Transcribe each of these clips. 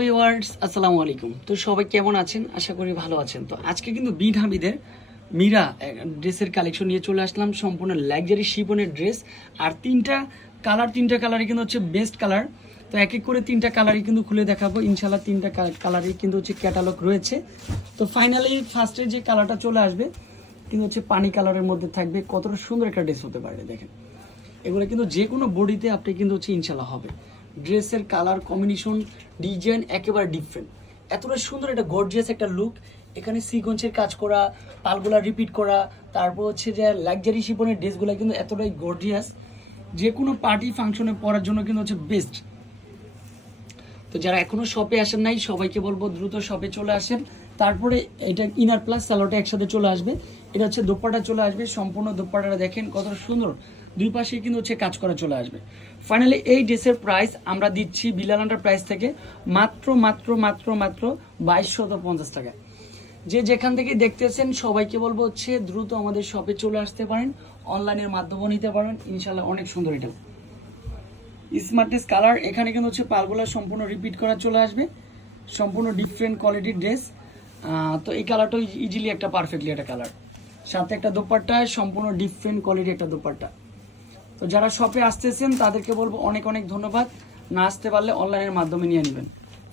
Viewers আসসালামু আলাইকুম। তো সবাই কেমন আছেন? আশা করি ভালো আছেন। তো আজকে কিন্তু বিন হামিদের মীরা ড্রেসের কালেকশন নিয়ে চলে আসলাম। সম্পূর্ণ লাক্সারি শিপনের ড্রেস আর তিনটা কালার তিনটা কালারই কিন্তু হচ্ছে বেস্ট কালার তো এক এক করে তিনটা কালারই কিন্তু খুলে দেখাবো। ইনশাল্লাহ তিনটা কালারই কিন্তু হচ্ছে ক্যাটালগ রয়েছে। তো ফাইনালি ফার্স্টে যে কালারটা চলে আসবে, কিন্তু হচ্ছে পানি কালারের মধ্যে থাকবে। কতটা সুন্দর একটা ড্রেস হতে পারে, দেখেন। এগুলো কিন্তু যে কোনো বডিতে আপনি কিন্তু হচ্ছে ইনশাল্লাহ হবে। ড্রেসের কালার কম্বিনেশন ডিজাইন একেবারে ডিফারেন্ট এতটা সুন্দর, একটা গর্জিয়াস একটা লুক এখানে সিকোয়েন্সের কাজ করা, পালগুলা রিপিট করা, তারপর হচ্ছে যে লাক্সারি শিপনের ড্রেসগুলো কিন্তু এতটাই গর্জিয়াস যে কোনো পার্টি ফাংশনে পরার জন্য কিন্তু হচ্ছে বেস্ট তো যারা এখনও শপে আসেন নাই, সবাইকে বলব দ্রুত শপে চলে আসেন। তারপরে এটা ইনার প্লাস স্যালোটা একসাথে চলে আসবে। এটা হচ্ছে দোপাটা চলে আসবে। সম্পূর্ণ দোপাটাটা দেখেন কতটা সুন্দর। দুই পাশে কিন্তু হচ্ছে কাজ করা চলে আসবে। ফাইনালি এই ড্রেসের প্রাইস আমরা দিচ্ছি বিলালান্ডার প্রাইস থেকে মাত্র মাত্র মাত্র মাত্র বাইশশত পঞ্চাশ টাকা যে যেখান থেকে দেখতেছেন, সবাইকে বলব হচ্ছে দ্রুত আমাদের শপে চলে আসতে পারেন অনলাইনের মাধ্যমেও নিতে পারেন ইনশাল্লাহ অনেক সুন্দর এটা। স্মার্টনেস কালার এখানে কিন্তু হচ্ছে পালগুলা সম্পূর্ণ রিপিট করা চলে আসবে। সম্পূর্ণ ডিফারেন্ট কোয়ালিটির ড্রেস তো এই কালারটা ইজিলি একটা পারফেক্টলি একটা কালার সাথে একটা দোপাট্টা সম্পূর্ণ ডিফারেন্ট কোয়ালিটি একটা দোপাট্টা। তো যারা শপে আসতেছেন, তাদেরকে বলব অনেক অনেক ধন্যবাদ। না আসতে পারলে অনলাইনের মাধ্যমে নিয়ে নেবেন।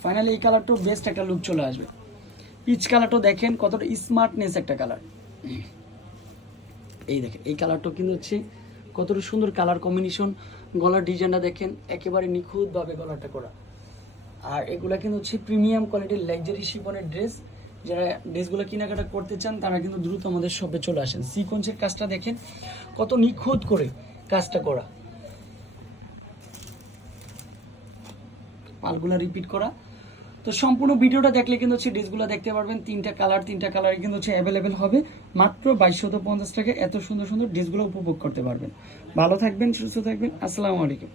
ফাইনালি এই কালারটাও বেস্ট একটা লুক চলে আসবে। পিচ কালারটাও দেখেন, কতটা স্মার্টনেস একটা কালার এই দেখেন, এই কালারটাও কিন্তু হচ্ছে কতটা সুন্দর কালার কম্বিনেশন গলার ডিজাইনটা দেখেন, একেবারে নিখুঁতভাবে গলাটা করা। আর এগুলা কিন্তু হচ্ছে প্রিমিয়াম কোয়ালিটির লাক্সারি শিপনের ড্রেস যারা ড্রেসগুলো কেনাকাটা করতে চান, তারা কিন্তু দ্রুত আমাদের শপে চলে আসেন। সিকোয়েন্সের কাজটা দেখেন, কত নিখুঁত করে। কাজটা করা। পালগুলা রিপিট করা। তো সম্পূর্ণ ভিডিওটা দেখলে কিন্তু হচ্ছে ড্রেসগুলো দেখতে পারবেন। তিনটা কালার তিনটা কালারে কিন্তু হচ্ছে অ্যাভেলেবেল হবে। মাত্র বাইশশত পঞ্চাশ টাকা এত সুন্দর সুন্দর ড্রেসগুলো উপভোগ করতে পারবেন। ভালো থাকবেন, সুস্থ থাকবেন। আসসালামু আলাইকুম।